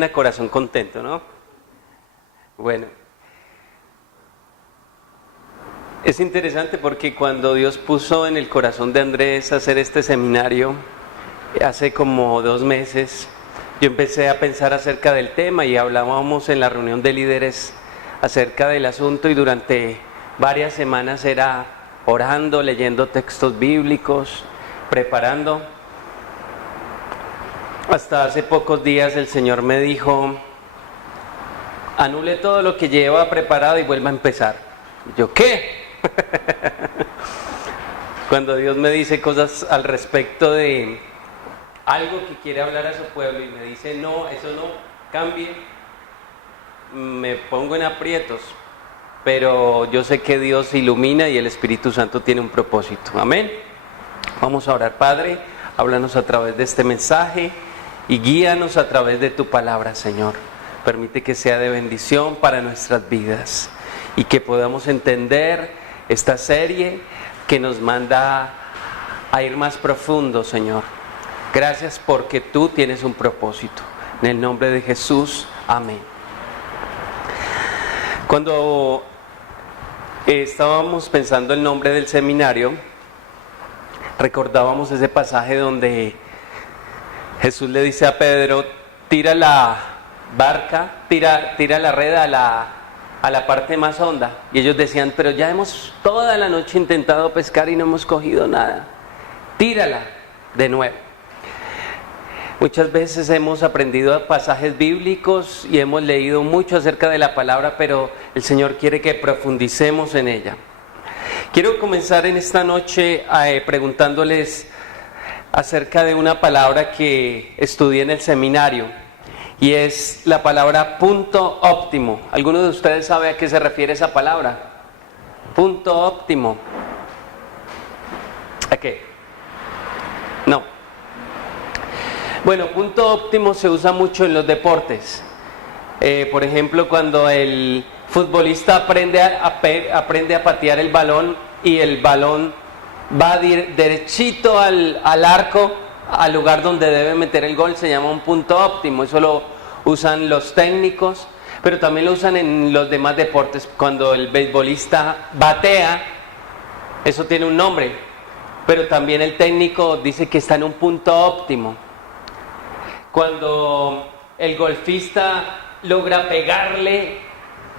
a corazón contento, ¿no? Bueno, es interesante porque cuando Dios puso en el corazón de Andrés hacer este seminario, hace como 2 meses, yo empecé a pensar acerca del tema y hablábamos en la reunión de líderes acerca del asunto, y durante varias semanas era orando, leyendo textos bíblicos, preparando. Hasta hace pocos días el Señor me dijo: anule todo lo que lleva preparado y vuelva a empezar. Y yo, ¿qué? Cuando Dios me dice cosas al respecto de algo que quiere hablar a su pueblo y me dice no, eso no, cambie, me pongo en aprietos, pero yo sé que Dios ilumina y el Espíritu Santo tiene un propósito. Amén. Vamos a orar. Padre, háblanos a través de este mensaje y guíanos a través de tu palabra, Señor. Permite que sea de bendición para nuestras vidas y que podamos entender esta serie que nos manda a ir más profundo, Señor. Gracias porque tú tienes un propósito. En el nombre de Jesús, amén. Cuando estábamos pensando el nombre del seminario, recordábamos ese pasaje donde Jesús le dice a Pedro: tira la barca, tira la red a la parte más honda. Y ellos decían: pero ya hemos toda la noche intentado pescar y no hemos cogido nada. Tírala de nuevo. Muchas veces hemos aprendido pasajes bíblicos y hemos leído mucho acerca de la palabra, pero el Señor quiere que profundicemos en ella. Quiero comenzar en esta noche preguntándoles acerca de una palabra que estudié en el seminario, y es la palabra punto óptimo. ¿Alguno de ustedes sabe a qué se refiere esa palabra? Punto óptimo. ¿A qué? No. Bueno, punto óptimo se usa mucho en los deportes. Por ejemplo, cuando el futbolista aprende a patear el balón y el balón va derechito al arco, al lugar donde debe meter el gol, se llama un punto óptimo. Eso lo usan los técnicos, pero también lo usan en los demás deportes. Cuando el beisbolista batea, eso tiene un nombre, pero también el técnico dice que está en un punto óptimo. Cuando el golfista logra pegarle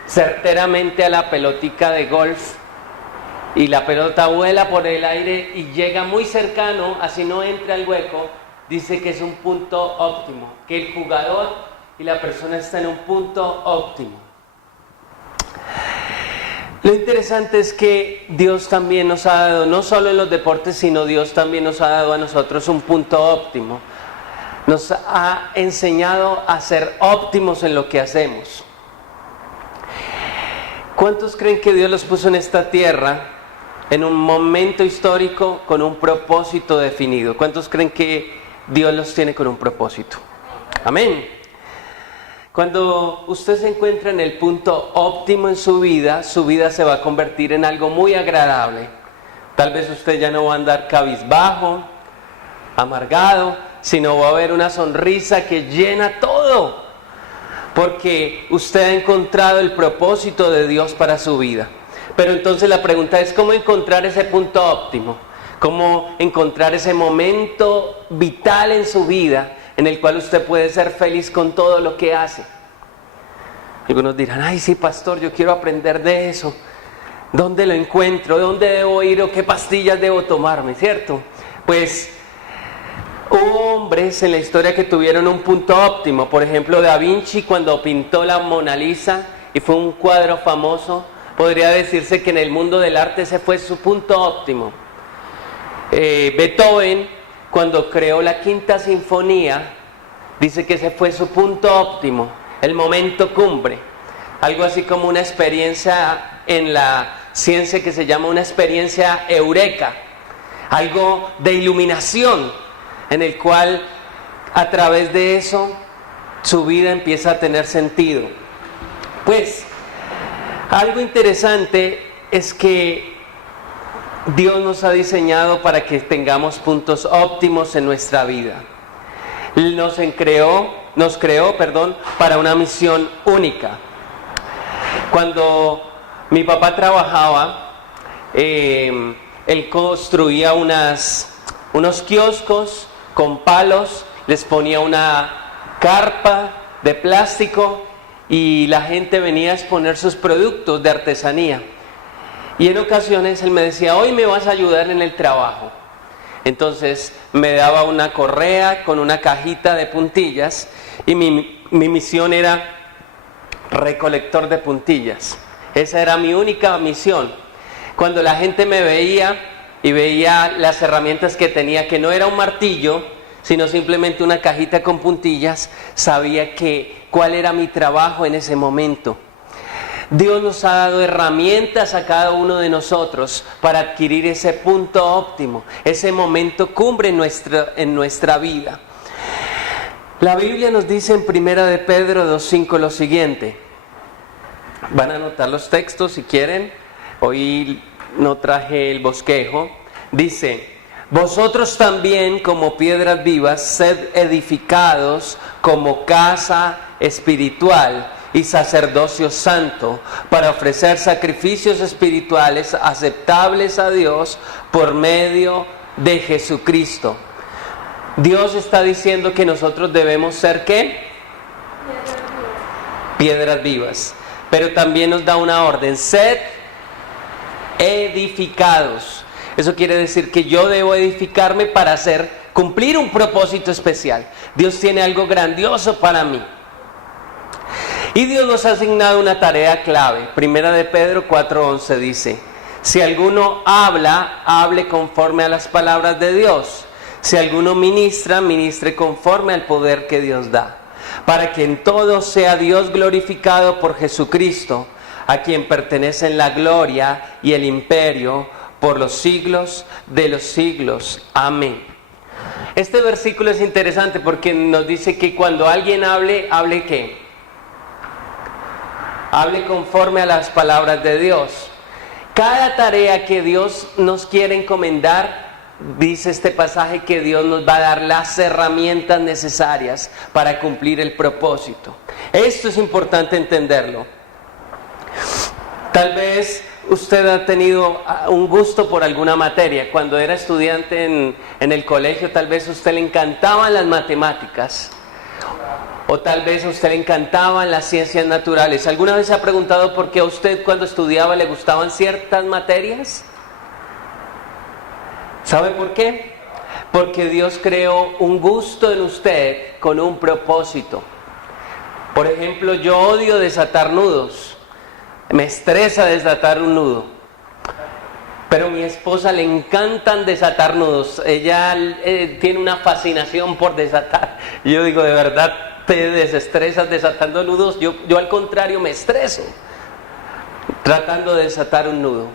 certeramente a la pelotica de golf y la pelota vuela por el aire y llega muy cercano, así no entra al hueco, dice que es un punto óptimo, que el jugador y la persona están en un punto óptimo. Lo interesante es que Dios también nos ha dado, no solo en los deportes, sino Dios también nos ha dado a nosotros un punto óptimo. Nos ha enseñado a ser óptimos en lo que hacemos. ¿Cuántos creen que Dios los puso en esta tierra en un momento histórico con un propósito definido? ¿Cuántos creen que Dios los tiene con un propósito? Amén. Cuando usted se encuentra en el punto óptimo en su vida se va a convertir en algo muy agradable. Tal vez usted ya no va a andar cabizbajo, amargado, sino va a haber una sonrisa que llena todo, porque usted ha encontrado el propósito de Dios para su vida. Pero entonces la pregunta es: ¿cómo encontrar ese punto óptimo? ¿Cómo encontrar ese momento vital en su vida en el cual usted puede ser feliz con todo lo que hace? Algunos dirán: ay, sí, pastor, yo quiero aprender de eso. ¿Dónde lo encuentro? ¿Dónde debo ir? ¿O qué pastillas debo tomarme? ¿Cierto? Pues hubo hombres en la historia que tuvieron un punto óptimo. Por ejemplo, Da Vinci, cuando pintó la Mona Lisa y fue un cuadro famoso, podría decirse que en el mundo del arte ese fue su punto óptimo. Beethoven, cuando creó la Quinta Sinfonía, dice que ese fue su punto óptimo, el momento cumbre. Algo así como una experiencia en la ciencia que se llama una experiencia eureka, algo de iluminación, en el cual a través de eso su vida empieza a tener sentido. Pues algo interesante es que Dios nos ha diseñado para que tengamos puntos óptimos en nuestra vida. Nos creó nos creó, para una misión única. Cuando mi papá trabajaba, él construía unos kioscos con palos, les ponía una carpa de plástico y la gente venía a exponer sus productos de artesanía. Y en ocasiones él me decía, hoy me vas a ayudar en el trabajo. Entonces me daba una correa con una cajita de puntillas y mi misión era recolector de puntillas. Esa era mi única misión. Cuando la gente me veía y veía las herramientas que tenía, que no era un martillo, sino simplemente una cajita con puntillas, sabía cuál era mi trabajo en ese momento. Dios nos ha dado herramientas a cada uno de nosotros para adquirir ese punto óptimo, ese momento cumbre en nuestra vida. La Biblia nos dice en 1 de Pedro 2:5 lo siguiente. Van a anotar los textos si quieren. Hoy no traje el bosquejo. Dice: vosotros también, como piedras vivas, sed edificados como casa espiritual y sacerdocio santo, para ofrecer sacrificios espirituales aceptables a Dios por medio de Jesucristo. Dios está diciendo que nosotros debemos ser ¿qué? Piedras vivas. Pero también nos da una orden: sed edificados. Eso quiere decir que yo debo edificarme para cumplir un propósito especial. Dios tiene algo grandioso para mí. Y Dios nos ha asignado una tarea clave. 1 de Pedro 4:11 dice: si alguno habla, hable conforme a las palabras de Dios. Si alguno ministra, ministre conforme al poder que Dios da, para que en todo sea Dios glorificado por Jesucristo, a quien pertenecen la gloria y el imperio por los siglos de los siglos. Amén. Este versículo es interesante porque nos dice que cuando alguien hable, ¿hable qué? Hable conforme a las palabras de Dios. Cada tarea que Dios nos quiere encomendar, dice este pasaje que Dios nos va a dar las herramientas necesarias para cumplir el propósito. Esto es importante entenderlo. Tal vez usted ha tenido un gusto por alguna materia. Cuando era estudiante en el colegio, tal vez a usted le encantaban las matemáticas. O tal vez a usted le encantaban las ciencias naturales. ¿Alguna vez se ha preguntado por qué a usted cuando estudiaba le gustaban ciertas materias? ¿Sabe por qué? Porque Dios creó un gusto en usted con un propósito. Por ejemplo, yo odio desatar nudos. Me estresa desatar un nudo. Pero a mi esposa le encantan desatar nudos. Ella tiene una fascinación por desatar. Y yo digo, de verdad, te desestresas desatando nudos. Yo al contrario me estreso tratando de desatar un nudo.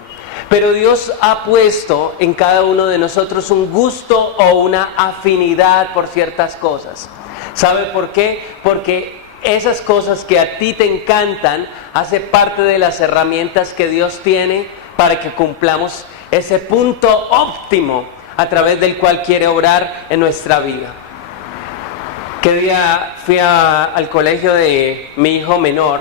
Pero Dios ha puesto en cada uno de nosotros un gusto o una afinidad por ciertas cosas. ¿Sabe por qué? Porque esas cosas que a ti te encantan hace parte de las herramientas que Dios tiene para que cumplamos ese punto óptimo a través del cual quiere obrar en nuestra vida. ¿Qué día fui al colegio de mi hijo menor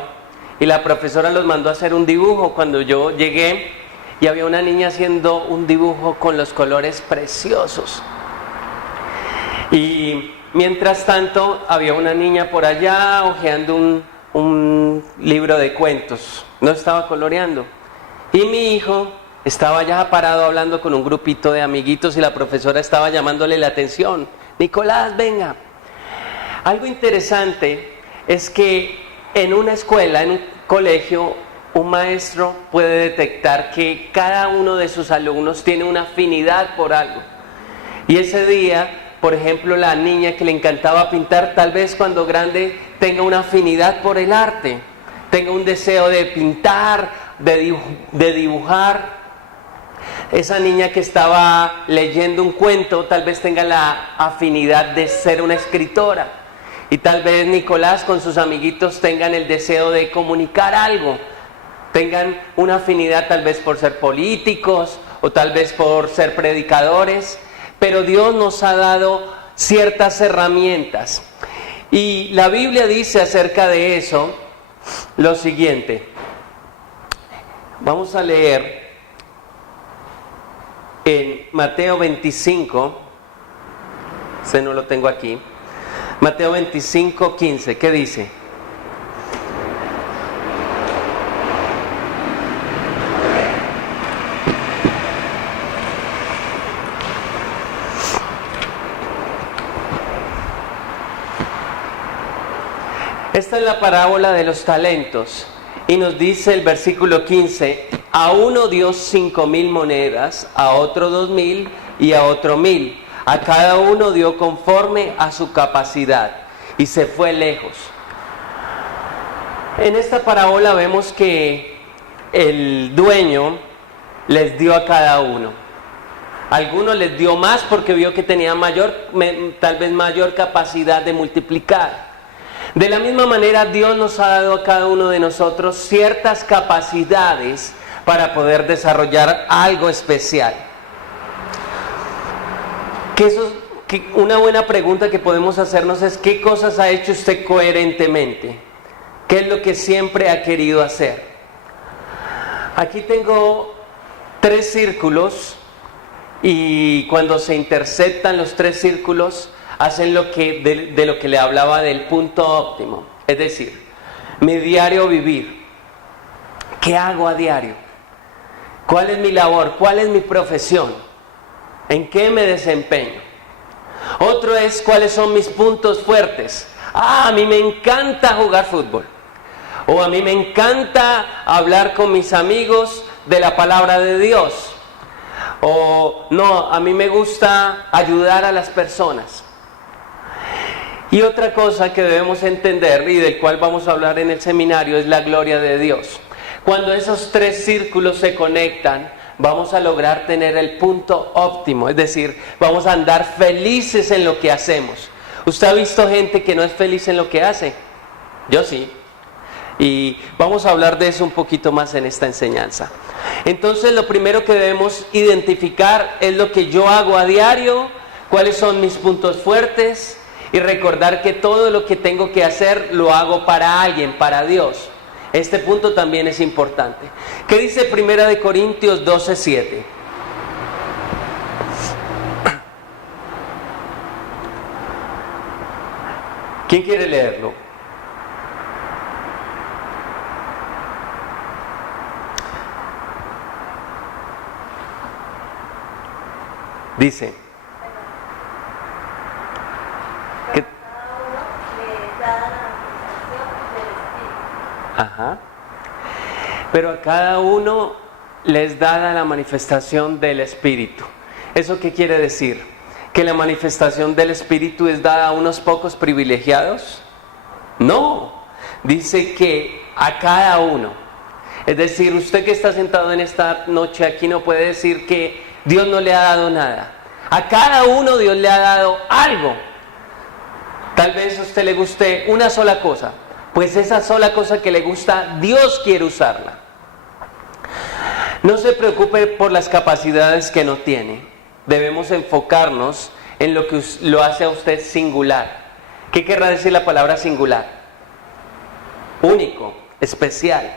y la profesora los mandó a hacer un dibujo? Cuando yo llegué y había una niña haciendo un dibujo con los colores preciosos. Y mientras tanto había una niña por allá hojeando un libro de cuentos. No estaba coloreando. Y mi hijo estaba ya parado hablando con un grupito de amiguitos y la profesora estaba llamándole la atención. Nicolás, venga. Algo interesante es que en una escuela, en un colegio, un maestro puede detectar que cada uno de sus alumnos tiene una afinidad por algo. Y ese día, por ejemplo, la niña que le encantaba pintar, tal vez cuando grande tenga una afinidad por el arte, tenga un deseo de pintar, de dibujar. Esa niña que estaba leyendo un cuento, tal vez tenga la afinidad de ser una escritora. Y tal vez Nicolás con sus amiguitos tengan el deseo de comunicar algo. Tengan una afinidad tal vez por ser políticos o tal vez por ser predicadores. Pero Dios nos ha dado ciertas herramientas. Y la Biblia dice acerca de eso lo siguiente. Vamos a leer en Mateo 25, ese no lo tengo aquí, Mateo 25, 15, ¿qué dice? Esta es la parábola de los talentos y nos dice el versículo 15, a uno dio 5,000 monedas, a otro 2,000 y a otro 1,000. A cada uno dio conforme a su capacidad y se fue lejos. En esta parábola vemos que el dueño les dio a cada uno. A algunos les dio más porque vio que tenía tal vez mayor capacidad de multiplicar. De la misma manera, Dios nos ha dado a cada uno de nosotros ciertas capacidades para poder desarrollar algo especial. Una buena pregunta que podemos hacernos es: ¿qué cosas ha hecho usted coherentemente? ¿Qué es lo que siempre ha querido hacer? Aquí tengo 3 círculos y cuando se interceptan los 3 círculos hacen de lo que le hablaba del punto óptimo. Es decir, mi diario vivir. ¿Qué hago a diario? ¿Cuál es mi labor? ¿Cuál es mi profesión? ¿En qué me desempeño? Otro es cuáles son mis puntos fuertes. A mí me encanta jugar fútbol. O a mí me encanta hablar con mis amigos de la palabra de Dios. O no, a mí me gusta ayudar a las personas. Y otra cosa que debemos entender y del cual vamos a hablar en el seminario es la gloria de Dios. Cuando esos 3 círculos se conectan, vamos a lograr tener el punto óptimo, es decir, vamos a andar felices en lo que hacemos. ¿Usted ha visto gente que no es feliz en lo que hace? Yo sí. Y vamos a hablar de eso un poquito más en esta enseñanza. Entonces, lo primero que debemos identificar es lo que yo hago a diario, cuáles son mis puntos fuertes, y recordar que todo lo que tengo que hacer lo hago para alguien, para Dios. Este punto también es importante. ¿Qué dice 1 Corintios 12:7? ¿Quién quiere leerlo? Dice que pero a cada uno les da la manifestación del Espíritu. ¿Eso qué quiere decir? ¿Que la manifestación del Espíritu es dada a unos pocos privilegiados? No, dice que a cada uno. Es decir, usted que está sentado en esta noche aquí no puede decir que Dios no le ha dado nada. A cada uno Dios le ha dado algo. Tal vez a usted le guste una sola cosa. Pues esa sola cosa que le gusta, Dios quiere usarla. No se preocupe por las capacidades que no tiene. Debemos enfocarnos en lo que lo hace a usted singular. ¿Qué querrá decir la palabra singular? Único, especial.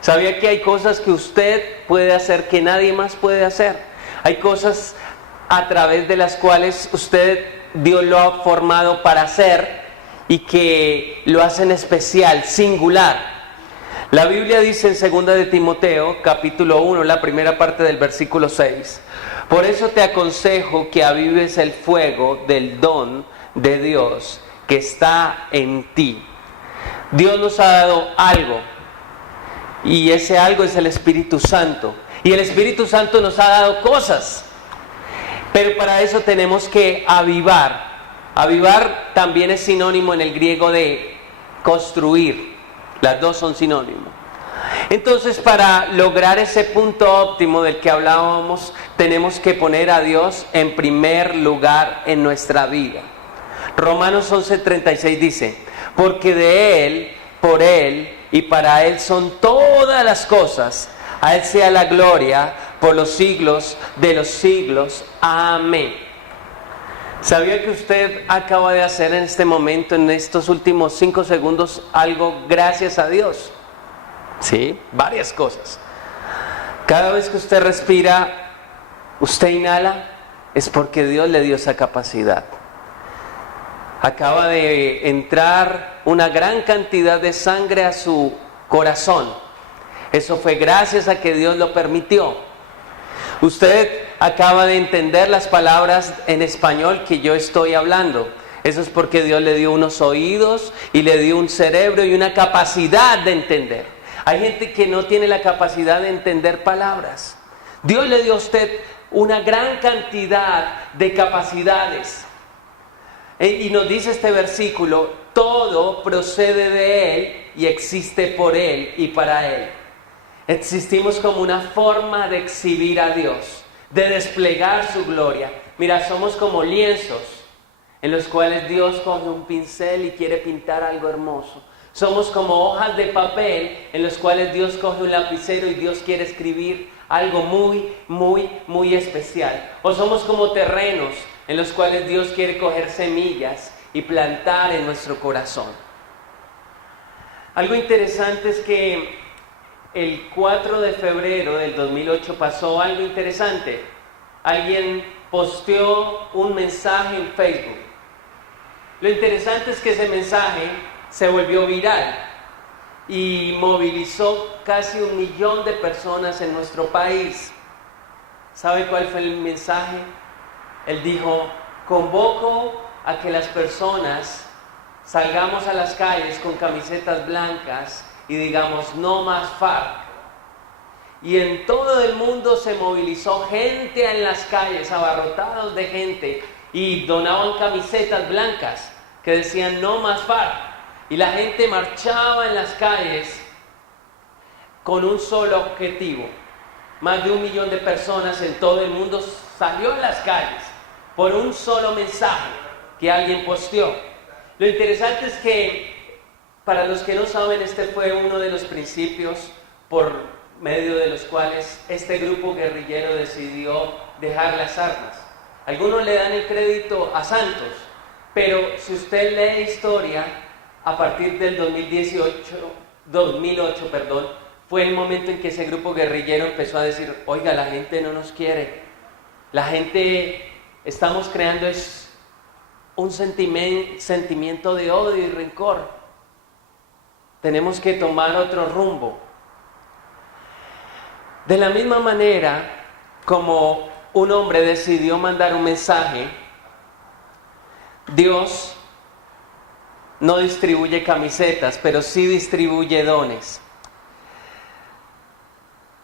¿Sabía que hay cosas que usted puede hacer que nadie más puede hacer? Hay cosas a través de las cuales Dios lo ha formado para hacer y que lo hacen especial, singular. La Biblia dice en 2 de Timoteo, capítulo 1, la primera parte del versículo 6, por eso te aconsejo que avives el fuego del don de Dios que está en ti. Dios nos ha dado algo y ese algo es el Espíritu Santo. Y el Espíritu Santo nos ha dado cosas, pero para eso tenemos que avivar. Avivar también es sinónimo en el griego de construir. Las dos son sinónimos. Entonces, para lograr ese punto óptimo del que hablábamos, tenemos que poner a Dios en primer lugar en nuestra vida. Romanos 11:36 dice, porque de Él, por Él y para Él son todas las cosas. A Él sea la gloria por los siglos de los siglos. Amén. ¿Sabía que usted acaba de hacer en este momento, en estos últimos 5 segundos, algo gracias a Dios? Sí, varias cosas. Cada vez que usted respira, usted inhala, es porque Dios le dio esa capacidad. Acaba de entrar una gran cantidad de sangre a su corazón. Eso fue gracias a que Dios lo permitió. Usted acaba de entender las palabras en español que yo estoy hablando. Eso es porque Dios le dio unos oídos y le dio un cerebro y una capacidad de entender. Hay gente que no tiene la capacidad de entender palabras. Dios le dio a usted una gran cantidad de capacidades. Y nos dice este versículo, todo procede de Él y existe por Él y para Él. Existimos como una forma de exhibir a Dios, de desplegar su gloria. Mira, somos como lienzos en los cuales Dios coge un pincel y quiere pintar algo hermoso. Somos como hojas de papel en los cuales Dios coge un lapicero y Dios quiere escribir algo muy, muy, muy especial. O somos como terrenos en los cuales Dios quiere coger semillas y plantar en nuestro corazón. Algo interesante es que el 4 de febrero del 2008 pasó algo interesante. Alguien posteó un mensaje en Facebook. Lo interesante es que ese mensaje se volvió viral y movilizó casi 1 millón de personas en nuestro país. ¿Sabe cuál fue el mensaje? Él dijo: convoco a que las personas salgamos a las calles con camisetas blancas y digamos no más FARC. Y en todo el mundo se movilizó gente en las calles, abarrotados de gente, y donaban camisetas blancas que decían no más FARC. Y la gente marchaba en las calles con un solo objetivo. Más de 1 millón de personas en todo el mundo salió a las calles por un solo mensaje que alguien posteó. Lo interesante es que, para los que no saben, este fue uno de los principios por medio de los cuales este grupo guerrillero decidió dejar las armas. Algunos le dan el crédito a Santos, pero si usted lee historia, a partir del 2008, fue el momento en que ese grupo guerrillero empezó a decir: oiga, la gente no nos quiere, la gente, estamos creando un sentimiento de odio y rencor, tenemos que tomar otro rumbo. De la misma manera como un hombre decidió mandar un mensaje, Dios no distribuye camisetas, pero sí distribuye dones.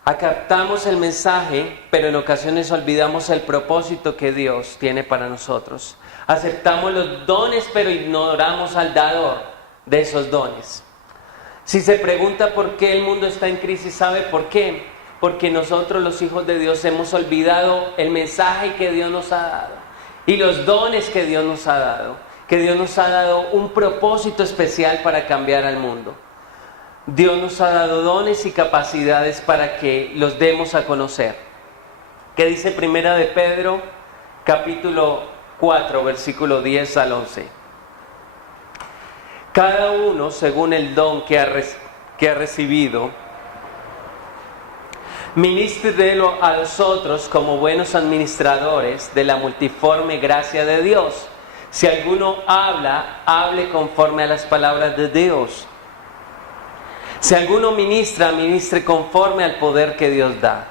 Acatamos el mensaje, pero en ocasiones olvidamos el propósito que Dios tiene para nosotros. Aceptamos los dones, pero ignoramos al dador de esos dones. Si se pregunta por qué el mundo está en crisis, ¿sabe por qué? Porque nosotros, los hijos de Dios, hemos olvidado el mensaje que Dios nos ha dado y los dones que Dios nos ha dado. Que Dios nos ha dado un propósito especial para cambiar al mundo. Dios nos ha dado dones y capacidades para que los demos a conocer. ¿Qué dice Primera de Pedro, capítulo 4, versículo 10 al 11? Cada uno según el don que ha recibido, ministrelo a los otros como buenos administradores de la multiforme gracia de Dios. Si alguno habla, hable conforme a las palabras de Dios. Si alguno ministra, ministre conforme al poder que Dios da,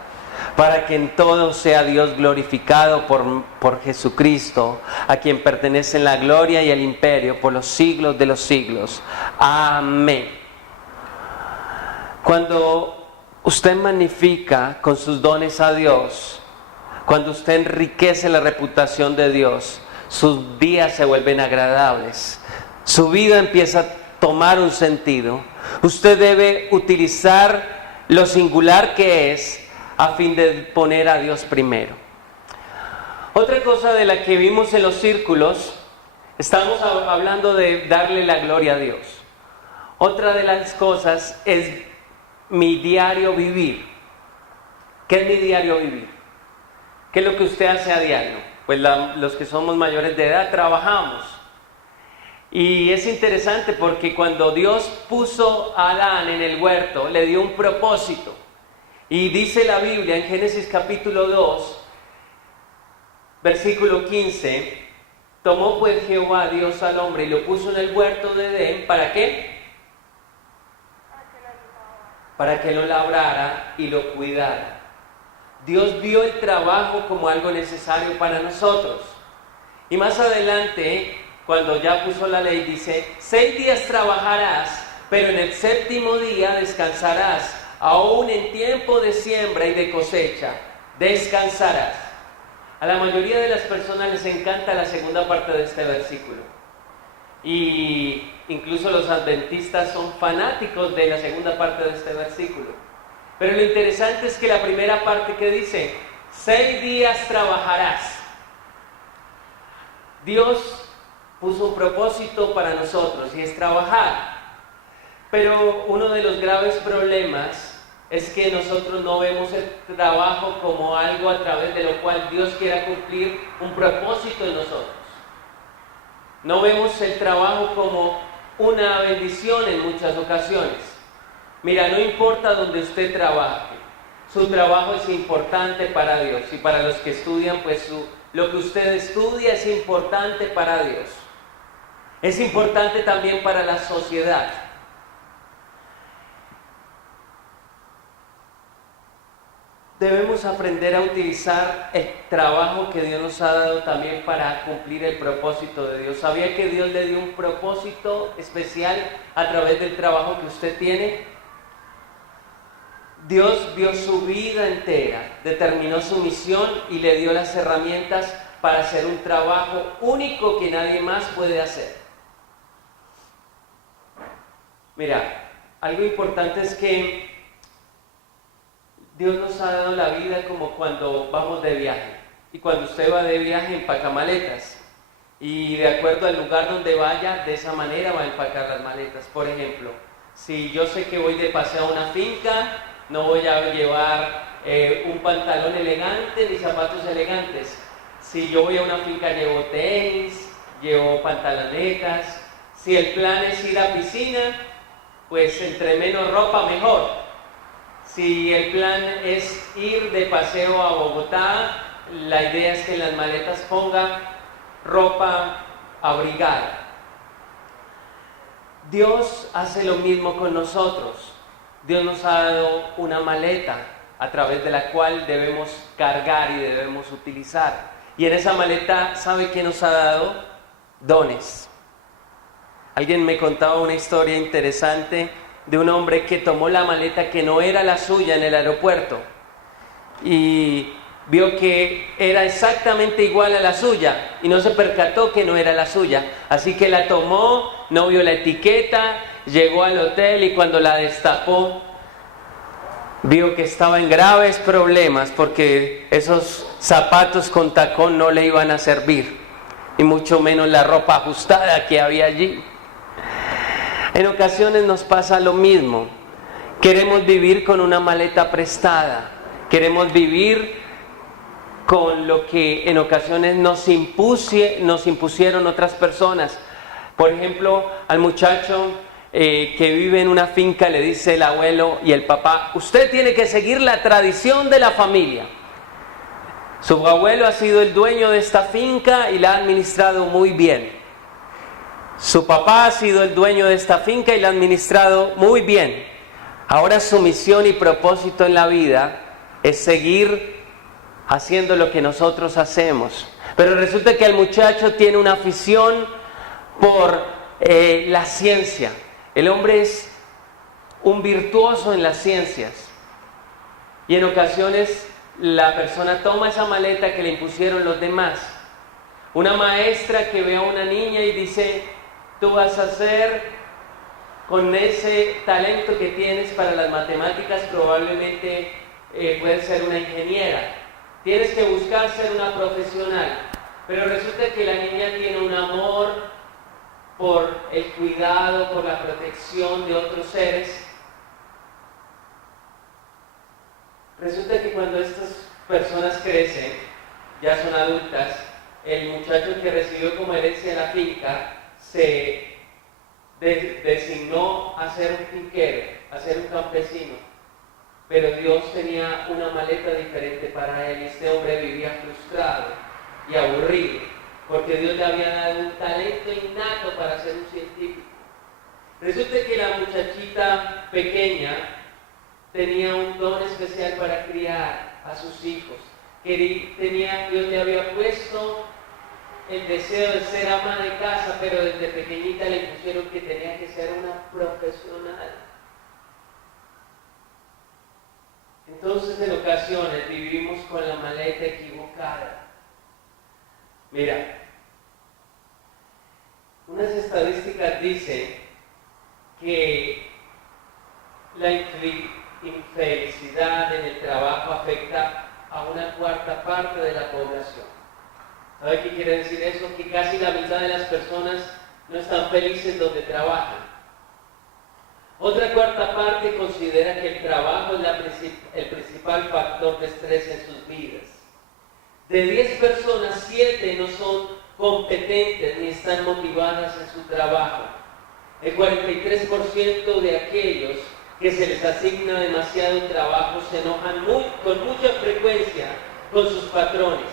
para que en todo sea Dios glorificado por Jesucristo, a quien pertenecen la gloria y el imperio por los siglos de los siglos. Amén. Cuando usted magnifica con sus dones a Dios, cuando usted enriquece la reputación de Dios, sus días se vuelven agradables, su vida empieza a tomar un sentido. Usted debe utilizar lo singular que es a fin de poner a Dios primero. Otra cosa de la que vimos en los círculos, estamos hablando de darle la gloria a Dios. Otra de las cosas es mi diario vivir. ¿Qué es mi diario vivir? ¿Qué es lo que usted hace a diario? pues los que somos mayores de edad trabajamos. Y es interesante porque cuando Dios puso a Adán en el huerto, le dio un propósito. Y dice la Biblia en Génesis capítulo 2, versículo 15, tomó pues Jehová Dios al hombre y lo puso en el huerto de Edén, ¿para qué? Para que lo labrara y lo cuidara. Dios vio el trabajo como algo necesario para nosotros. Y más adelante, cuando ya puso la ley, dice, 6 días trabajarás, pero en el 7º día descansarás, aún en tiempo de siembra y de cosecha, descansarás. A la mayoría de las personas les encanta la segunda parte de este versículo. Y incluso los adventistas son fanáticos de la segunda parte de este versículo. Pero lo interesante es que la primera parte que dice, 6 días trabajarás. Dios puso un propósito para nosotros y es trabajar. Pero uno de los graves problemas es que nosotros no vemos el trabajo como algo a través de lo cual Dios quiera cumplir un propósito en nosotros. No vemos el trabajo como una bendición en muchas ocasiones. Mira, no importa donde usted trabaje, su trabajo es importante para Dios. Y para los que estudian, pues lo que usted estudia es importante para Dios. Es importante también para la sociedad. Debemos aprender a utilizar el trabajo que Dios nos ha dado también para cumplir el propósito de Dios. ¿Sabía que Dios le dio un propósito especial a través del trabajo que usted tiene? Dios vio su vida entera, determinó su misión y le dio las herramientas para hacer un trabajo único que nadie más puede hacer. Mira, algo importante es que Dios nos ha dado la vida como cuando vamos de viaje. Y cuando usted va de viaje, empaca maletas. Y de acuerdo al lugar donde vaya, de esa manera va a empacar las maletas. Por ejemplo, si yo sé que voy de paseo a una finca, no voy a llevar un pantalón elegante ni zapatos elegantes. Si yo voy a una finca, llevo tenis, llevo pantalonetas. Si el plan es ir a piscina, pues entre menos ropa mejor. Si el plan es ir de paseo a Bogotá, la idea es que en las maletas ponga ropa abrigada. Dios hace lo mismo con nosotros. Dios nos ha dado una maleta a través de la cual debemos cargar y debemos utilizar. Y en esa maleta, ¿sabe qué nos ha dado? Dones. Alguien me contaba una historia interesante de un hombre que tomó la maleta que no era la suya en el aeropuerto y vio que era exactamente igual a la suya y no se percató que no era la suya. Así que la tomó, no vio la etiqueta, llegó al hotel y cuando la destapó vio que estaba en graves problemas porque esos zapatos con tacón no le iban a servir y mucho menos la ropa ajustada que había allí. En ocasiones nos pasa lo mismo. Queremos vivir con una maleta prestada. Queremos vivir con lo que en ocasiones nos impusieron otras personas. Por ejemplo, al muchacho que vive en una finca le dice el abuelo y el papá, usted tiene que seguir la tradición de la familia. Su abuelo ha sido el dueño de esta finca y la ha administrado muy bien. Su papá ha sido el dueño de esta finca y la ha administrado muy bien. Ahora su misión y propósito en la vida es seguir haciendo lo que nosotros hacemos. Pero resulta que el muchacho tiene una afición por la ciencia. El hombre es un virtuoso en las ciencias. Y en ocasiones la persona toma esa maleta que le impusieron los demás. Una maestra que ve a una niña y dice, tú vas a ser, con ese talento que tienes para las matemáticas, probablemente puedes ser una ingeniera. Tienes que buscar ser una profesional. Pero resulta que la niña tiene un amor por el cuidado, por la protección de otros seres. Resulta que cuando estas personas crecen, ya son adultas, el muchacho que recibió como herencia la finca se designó a ser un finquero, a ser un campesino, pero Dios tenía una maleta diferente para él y este hombre vivía frustrado y aburrido, porque Dios le había dado un talento innato para ser un científico. Resulta que la muchachita pequeña tenía un don especial para criar a sus hijos. Dios le había puesto el deseo de ser ama de casa, pero desde pequeñita le pusieron que tenía que ser una profesional. Entonces en ocasiones vivimos con la maleta equivocada. Mira, unas estadísticas dicen que la infelicidad en el trabajo afecta a una cuarta parte de la población. ¿Sabe qué quiere decir eso? Que casi la mitad de las personas no están felices donde trabajan. Otra cuarta parte considera que el trabajo es el principal factor de estrés en sus vidas. De 10 personas, 7 no son competentes ni están motivadas en su trabajo. El 43% de aquellos que se les asigna demasiado trabajo se enojan con mucha frecuencia con sus patrones.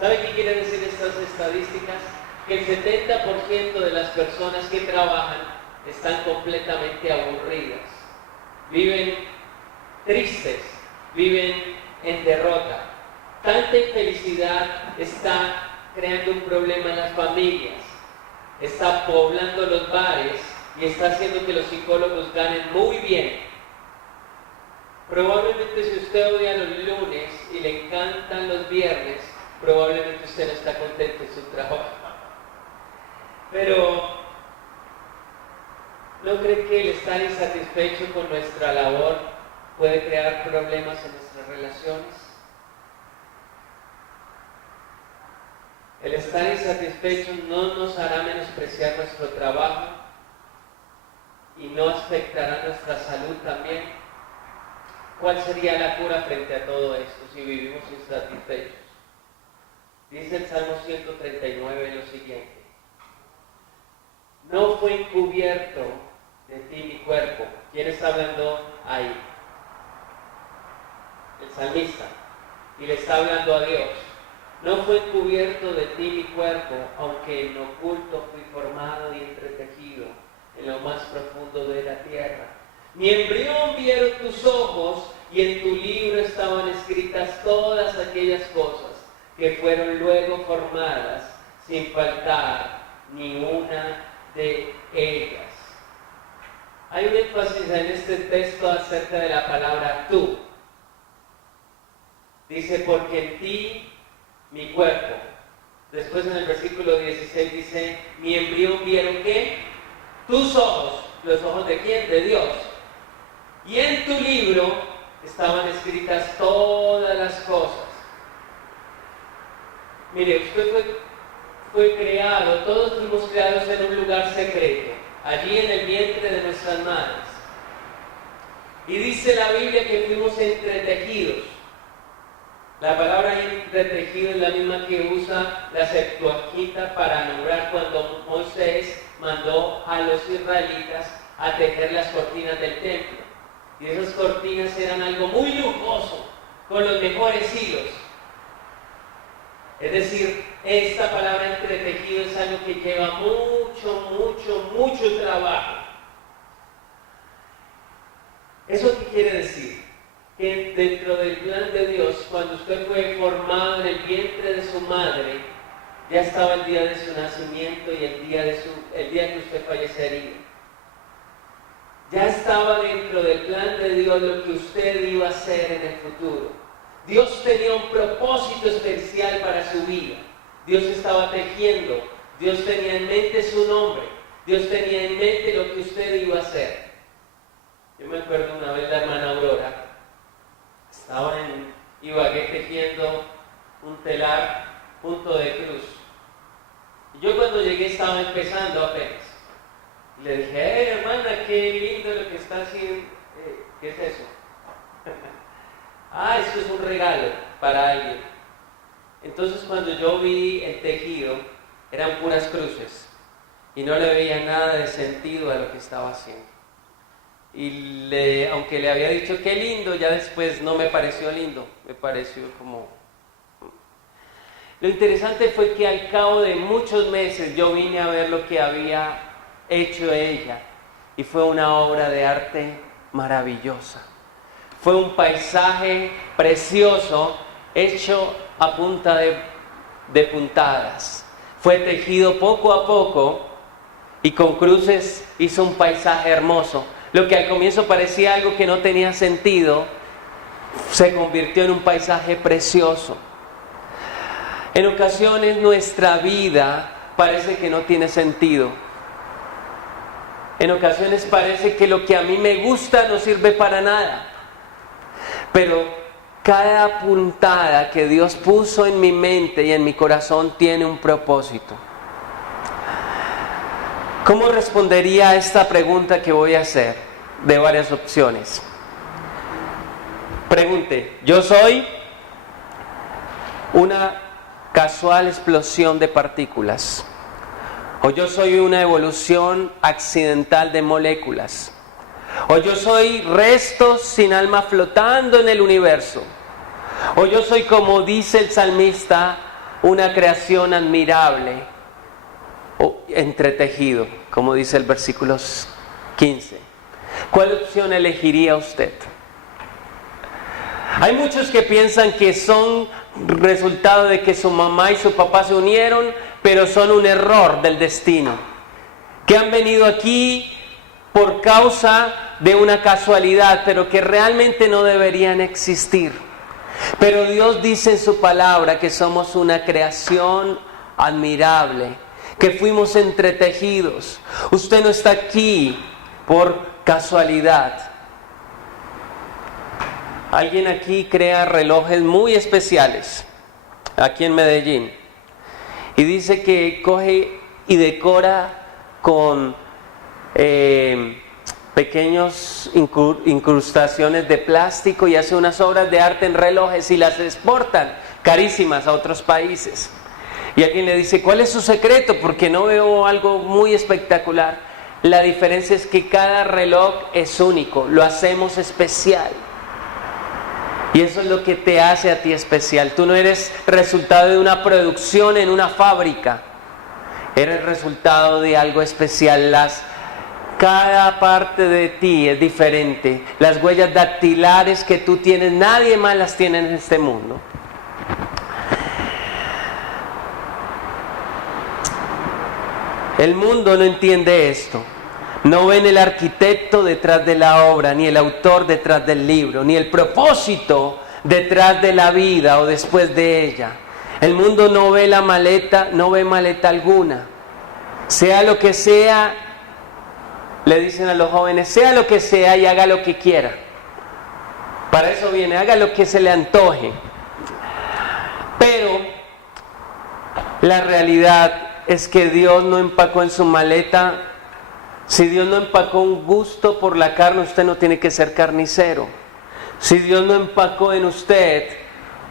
¿Sabe qué quieren decir estas estadísticas? Que el 70% de las personas que trabajan están completamente aburridas, viven tristes, viven en derrota. Tanta infelicidad está creando un problema en las familias, está poblando los bares y está haciendo que los psicólogos ganen muy bien. Probablemente si usted odia los lunes y le encantan los viernes, probablemente usted no está contento en su trabajo. Pero ¿no cree que el estar insatisfecho con nuestra labor puede crear problemas en nuestras relaciones? El estar insatisfecho no nos hará menospreciar nuestro trabajo y no afectará nuestra salud también. ¿Cuál sería la cura frente a todo esto si vivimos insatisfechos? Dice el Salmo 139 lo siguiente: no fue encubierto de ti mi cuerpo. ¿Quién está hablando ahí? El salmista. Y le está hablando a Dios. No fue encubierto de ti mi cuerpo, aunque en oculto fui formado y entretejido en lo más profundo de la tierra. Mi embrión vieron tus ojos, y en tu libro estaban escritas todas aquellas cosas que fueron luego formadas, sin faltar ni una de ellas. Hay un énfasis en este texto acerca de la palabra tú. Dice, porque en ti mi cuerpo. Después en el versículo 16 dice, mi embrión vieron ¿qué? Tus ojos. ¿Los ojos de quién? De Dios. Y en tu libro estaban escritas todas las cosas. Mire, usted fue creado, todos fuimos creados en un lugar secreto, allí en el vientre de nuestras madres. Y dice la Biblia que fuimos entretejidos. La palabra entretejido es la misma que usa la Septuaginta para nombrar cuando Moisés mandó a los israelitas a tejer las cortinas del templo. Y esas cortinas eran algo muy lujoso, con los mejores hilos. Es decir, esta palabra entretejido es algo que lleva mucho trabajo. ¿Eso qué quiere decir? Que dentro del plan de Dios, cuando usted fue formado en el vientre de su madre, ya estaba el día de su nacimiento y el día que usted fallecería. Ya estaba dentro del plan de Dios lo que usted iba a hacer en el futuro. Dios tenía un propósito especial para su vida. Dios estaba tejiendo. Dios tenía en mente su nombre. Dios tenía en mente lo que usted iba a hacer. Yo me acuerdo una vez la hermana Aurora estaba en Ibagué tejiendo un telar punto de cruz. Y yo cuando llegué estaba empezando apenas. Y le dije, hermana, qué lindo lo que está haciendo. ¿Qué es eso? Esto es un regalo para alguien. Entonces cuando yo vi el tejido, eran puras cruces y no le veía nada de sentido a lo que estaba haciendo. Y aunque le había dicho qué lindo, ya después no me pareció lindo, me pareció como... Lo interesante fue que al cabo de muchos meses yo vine a ver lo que había hecho ella y fue una obra de arte maravillosa. Fue un paisaje precioso hecho a punta de puntadas. Fue tejido poco a poco y con cruces hizo un paisaje hermoso. Lo que al comienzo parecía algo que no tenía sentido, se convirtió en un paisaje precioso. En ocasiones nuestra vida parece que no tiene sentido. En ocasiones parece que lo que a mí me gusta no sirve para nada. Pero cada puntada que Dios puso en mi mente y en mi corazón tiene un propósito. ¿Cómo respondería a esta pregunta que voy a hacer? De varias opciones. Pregunte, ¿yo soy una casual explosión de partículas? ¿O yo soy una evolución accidental de moléculas? ¿O yo soy restos sin alma flotando en el universo? ¿O yo soy, como dice el salmista, una creación admirable o entretejido, como dice el versículo 15? ¿Cuál opción elegiría usted? Hay muchos que piensan que son resultado de que su mamá y su papá se unieron, pero son un error del destino. Que han venido aquí por causa de una casualidad, pero que realmente no deberían existir. Pero Dios dice en su palabra que somos una creación admirable, que fuimos entretejidos. Usted no está aquí por casualidad. Alguien aquí crea relojes muy especiales, aquí en Medellín, y dice que coge y decora con pequeños incrustaciones de plástico y hace unas obras de arte en relojes y las exportan carísimas a otros países. Y alguien le dice, ¿cuál es su secreto? Porque no veo algo muy espectacular. La diferencia es que cada reloj es único, lo hacemos especial. Y eso es lo que te hace a ti especial. Tú no eres resultado de una producción en una fábrica. Eres resultado de algo especial. Cada parte de ti es diferente. Las huellas dactilares que tú tienes, nadie más las tiene en este mundo. El mundo no entiende esto. No ven el arquitecto detrás de la obra, ni el autor detrás del libro, ni el propósito detrás de la vida o después de ella. El mundo no ve la maleta, no ve maleta alguna. Sea lo que sea, le dicen a los jóvenes, sea lo que sea y haga lo que quiera. Para eso viene, haga lo que se le antoje. Pero la realidad es que Dios no empacó en su maleta. Si Dios no empacó un gusto por la carne, usted no tiene que ser carnicero. Si Dios no empacó en usted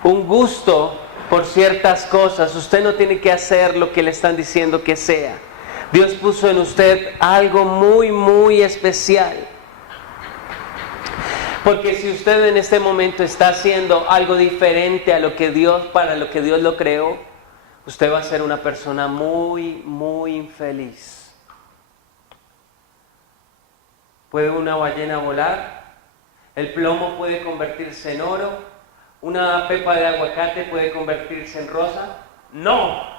un gusto por ciertas cosas, usted no tiene que hacer lo que le están diciendo que sea. Dios puso en usted algo muy, muy especial. Porque si usted en este momento está haciendo algo diferente a lo que Dios, para lo que Dios lo creó, usted va a ser una persona muy, muy infeliz. ¿Puede una ballena volar? ¿El plomo puede convertirse en oro? ¿Una pepa de aguacate puede convertirse en rosa? ¡No!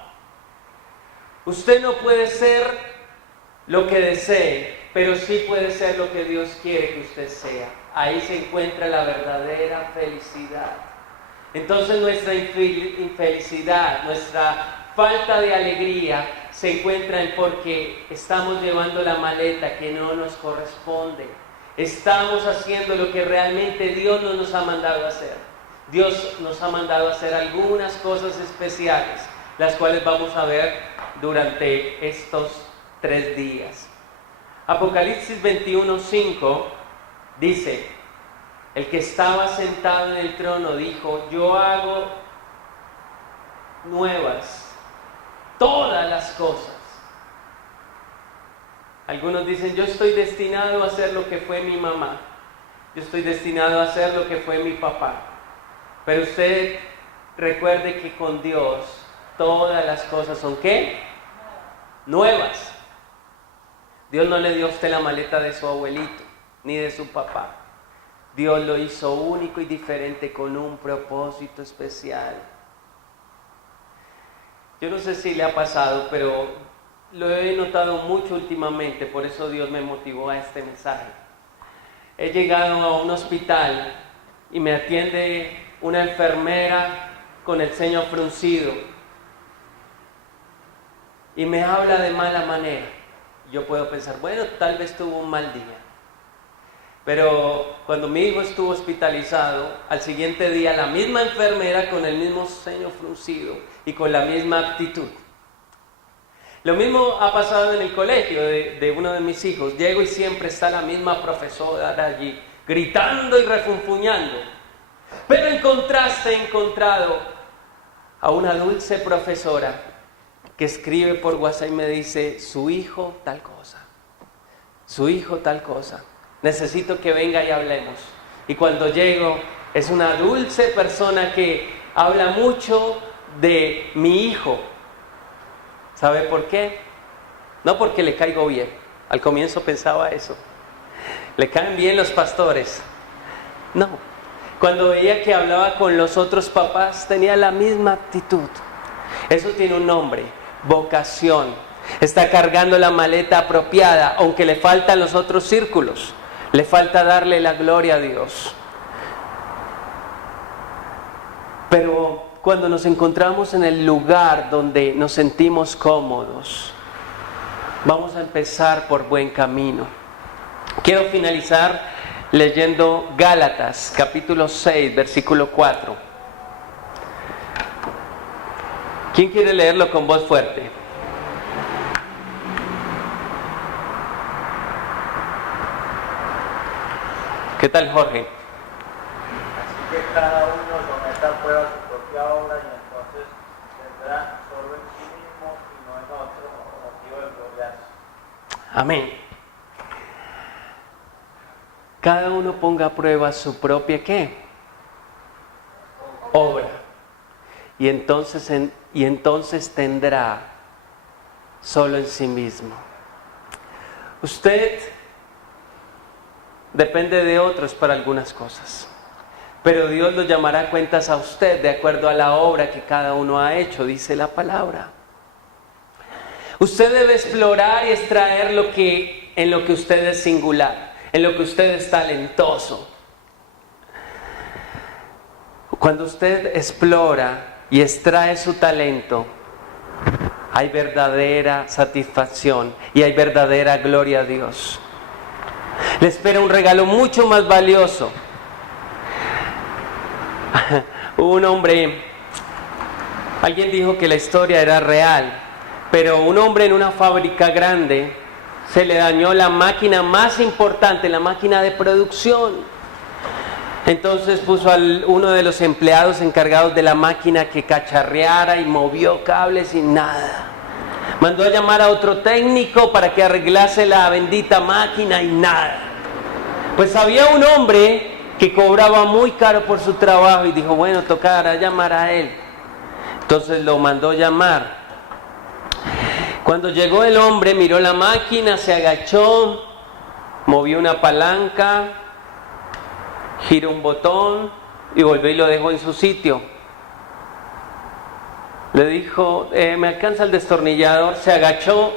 Usted no puede ser lo que desee, pero sí puede ser lo que Dios quiere que usted sea. Ahí se encuentra la verdadera felicidad. Entonces nuestra infelicidad, nuestra falta de alegría se encuentra en porque estamos llevando la maleta que no nos corresponde. Estamos haciendo lo que realmente Dios no nos ha mandado a hacer. Dios nos ha mandado a hacer algunas cosas especiales, las cuales vamos a ver durante estos 3 días. Apocalipsis 21:5 dice, el que estaba sentado en el trono dijo, yo hago nuevas todas las cosas. Algunos dicen, yo estoy destinado a hacer lo que fue mi mamá, yo estoy destinado a hacer lo que fue mi papá. Pero usted recuerde que con Dios todas las cosas son ¿qué? Nuevas. Dios no le dio a usted la maleta de su abuelito ni de su papá. Dios lo hizo único y diferente con un propósito especial. Yo no sé si le ha pasado, pero lo he notado mucho últimamente, por eso Dios me motivó a este mensaje. He llegado a un hospital y me atiende una enfermera con el ceño fruncido y me habla de mala manera. Yo puedo pensar, bueno, tal vez tuvo un mal día. Pero cuando mi hijo estuvo hospitalizado, al siguiente día la misma enfermera con el mismo ceño fruncido y con la misma actitud. Lo mismo ha pasado en el colegio de uno de mis hijos. Llego y siempre está la misma profesora allí, gritando y refunfuñando. Pero en contraste he encontrado a una dulce profesora que escribe por WhatsApp y me dice, su hijo tal cosa, su hijo tal cosa. Necesito que venga y hablemos. Y cuando llego, es una dulce persona que habla mucho de mi hijo. ¿Sabe por qué? No porque le caigo bien. Al comienzo pensaba eso. ¿Le caen bien los pastores? No. Cuando veía que hablaba con los otros papás, tenía la misma actitud. Eso tiene un nombre, vocación. Está cargando la maleta apropiada, aunque le faltan los otros círculos. Le falta darle la gloria a Dios. Pero cuando nos encontramos en el lugar donde nos sentimos cómodos, vamos a empezar por buen camino. Quiero finalizar leyendo Gálatas, capítulo 6, versículo 4. ¿Quién quiere leerlo con voz fuerte? ¿Qué tal, Jorge? Así que cada uno someta a prueba su propia obra y entonces tendrá solo en sí mismo y no en otro motivo de gloriarse. Amén. Cada uno ponga a prueba su propia ¿qué? Obra. Y entonces tendrá solo en sí mismo. Usted depende de otros para algunas cosas, pero Dios lo llamará a cuentas a usted de acuerdo a la obra que cada uno ha hecho, dice la palabra. Usted debe explorar y extraer en lo que usted es singular, en lo que usted es talentoso. Cuando usted explora y extrae su talento, hay verdadera satisfacción y hay verdadera gloria a Dios. Le espera un regalo mucho más valioso. Un hombre, alguien dijo que la historia era real, pero un hombre en una fábrica grande se le dañó la máquina más importante, la máquina de producción. Entonces puso a uno de los empleados encargados de la máquina que cacharreara y movió cables y nada. Mandó a llamar a otro técnico para que arreglase la bendita máquina y nada. Pues había un hombre que cobraba muy caro por su trabajo y dijo, bueno, tocará llamar a él. Entonces lo mandó llamar. Cuando llegó el hombre, miró la máquina, se agachó, movió una palanca, giró un botón y volvió y lo dejó en su sitio. Le dijo, me alcanza el destornillador, se agachó,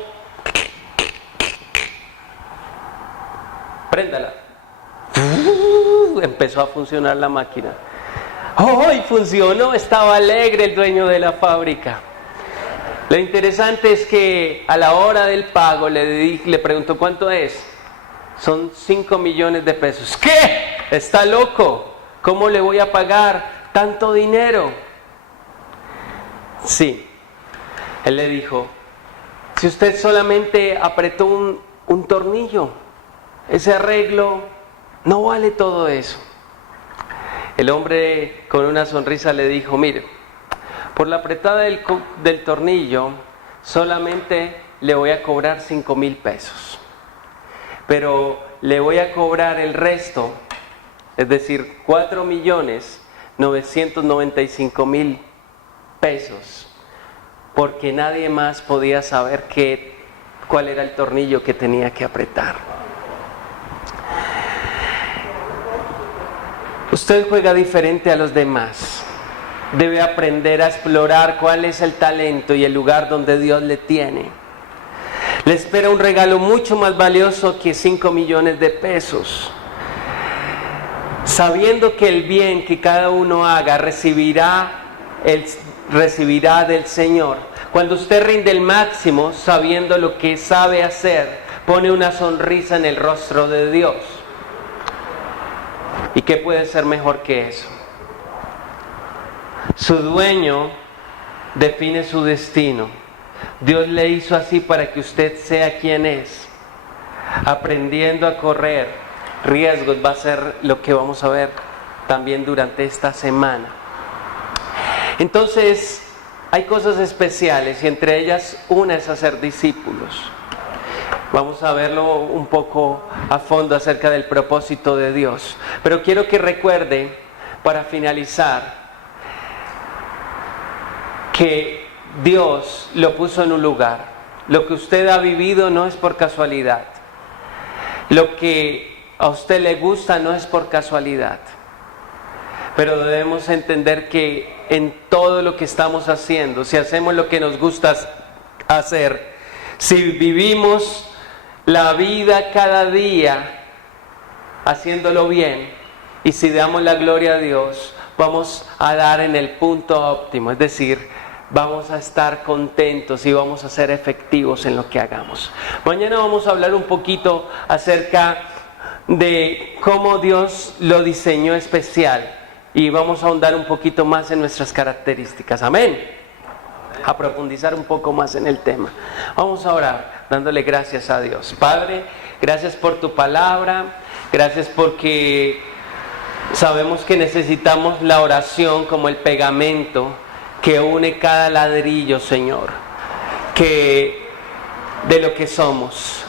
préndala. Empezó a funcionar la máquina. ¡Oh! Y funcionó, estaba alegre el dueño de la fábrica. Lo interesante es que a la hora del pago le preguntó cuánto es. Son 5 millones de pesos. ¿Qué? ¿Está loco? ¿Cómo le voy a pagar tanto dinero? Sí, él le dijo, si usted solamente apretó un tornillo, ese arreglo no vale todo eso. El hombre con una sonrisa le dijo, mire, Por la apretada del tornillo solamente le voy a cobrar 5,000 pesos. Pero le voy a cobrar el resto, es decir, 4,995,000 pesos, porque nadie más podía saber cuál era el tornillo que tenía que apretar. Usted juega diferente a los demás. Debe aprender a explorar cuál es el talento y el lugar donde Dios le tiene. Le espera un regalo mucho más valioso que 5 millones de pesos. Sabiendo que el bien que cada uno haga recibirá del Señor. Cuando usted rinde el máximo, sabiendo lo que sabe hacer, pone una sonrisa en el rostro de Dios. ¿Y qué puede ser mejor que eso? Su dueño define su destino. Dios le hizo así para que usted sea quien es. Aprendiendo a correr riesgos va a ser lo que vamos a ver también durante esta semana. Entonces, hay cosas especiales y entre ellas una es hacer discípulos. Vamos a verlo un poco a fondo acerca del propósito de Dios. Pero quiero que recuerde, para finalizar, que Dios lo puso en un lugar. Lo que usted ha vivido no es por casualidad. Lo que a usted le gusta no es por casualidad. Pero debemos entender que en todo lo que estamos haciendo, si hacemos lo que nos gusta hacer, si vivimos la vida cada día haciéndolo bien, y si damos la gloria a Dios, vamos a dar en el punto óptimo, es decir, vamos a estar contentos y vamos a ser efectivos en lo que hagamos. Mañana vamos a hablar un poquito acerca de cómo Dios lo diseñó especial y vamos a ahondar un poquito más en nuestras características. Amén. A profundizar un poco más en el tema. Vamos a orar dándole gracias a Dios. Padre, gracias por tu palabra, gracias porque sabemos que necesitamos la oración como el pegamento que une cada ladrillo, Señor, de lo que somos.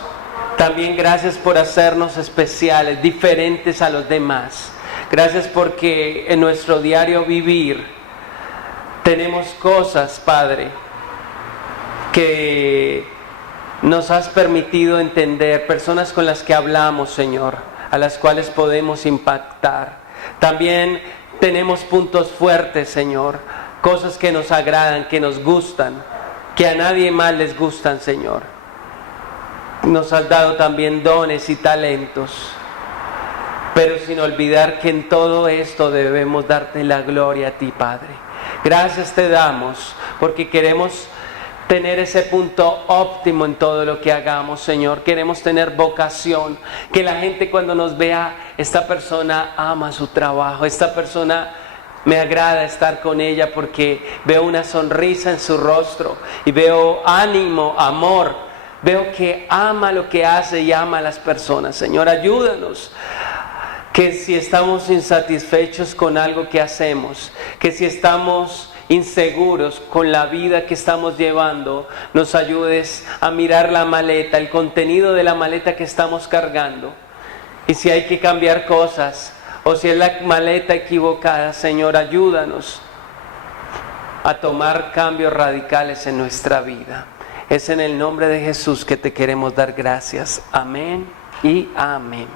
También gracias por hacernos especiales, diferentes a los demás. Gracias porque en nuestro diario vivir tenemos cosas, Padre, que nos has permitido entender, personas con las que hablamos, Señor, a las cuales podemos impactar. También tenemos puntos fuertes, Señor, cosas que nos agradan, que nos gustan, que a nadie más les gustan, Señor. Nos has dado también dones y talentos, pero sin olvidar que en todo esto debemos darte la gloria a ti, Padre. Gracias te damos porque queremos tener ese punto óptimo en todo lo que hagamos, Señor. Queremos tener vocación, que la gente cuando nos vea, esta persona ama su trabajo, esta persona me agrada estar con ella porque veo una sonrisa en su rostro y veo ánimo, amor, veo que ama lo que hace y ama a las personas. Señor, ayúdanos. Que si estamos insatisfechos con algo que hacemos, que si estamos inseguros con la vida que estamos llevando, nos ayudes a mirar la maleta, el contenido de la maleta que estamos cargando. Y si hay que cambiar cosas, o si es la maleta equivocada, Señor, ayúdanos a tomar cambios radicales en nuestra vida. Es en el nombre de Jesús que te queremos dar gracias. Amén y amén.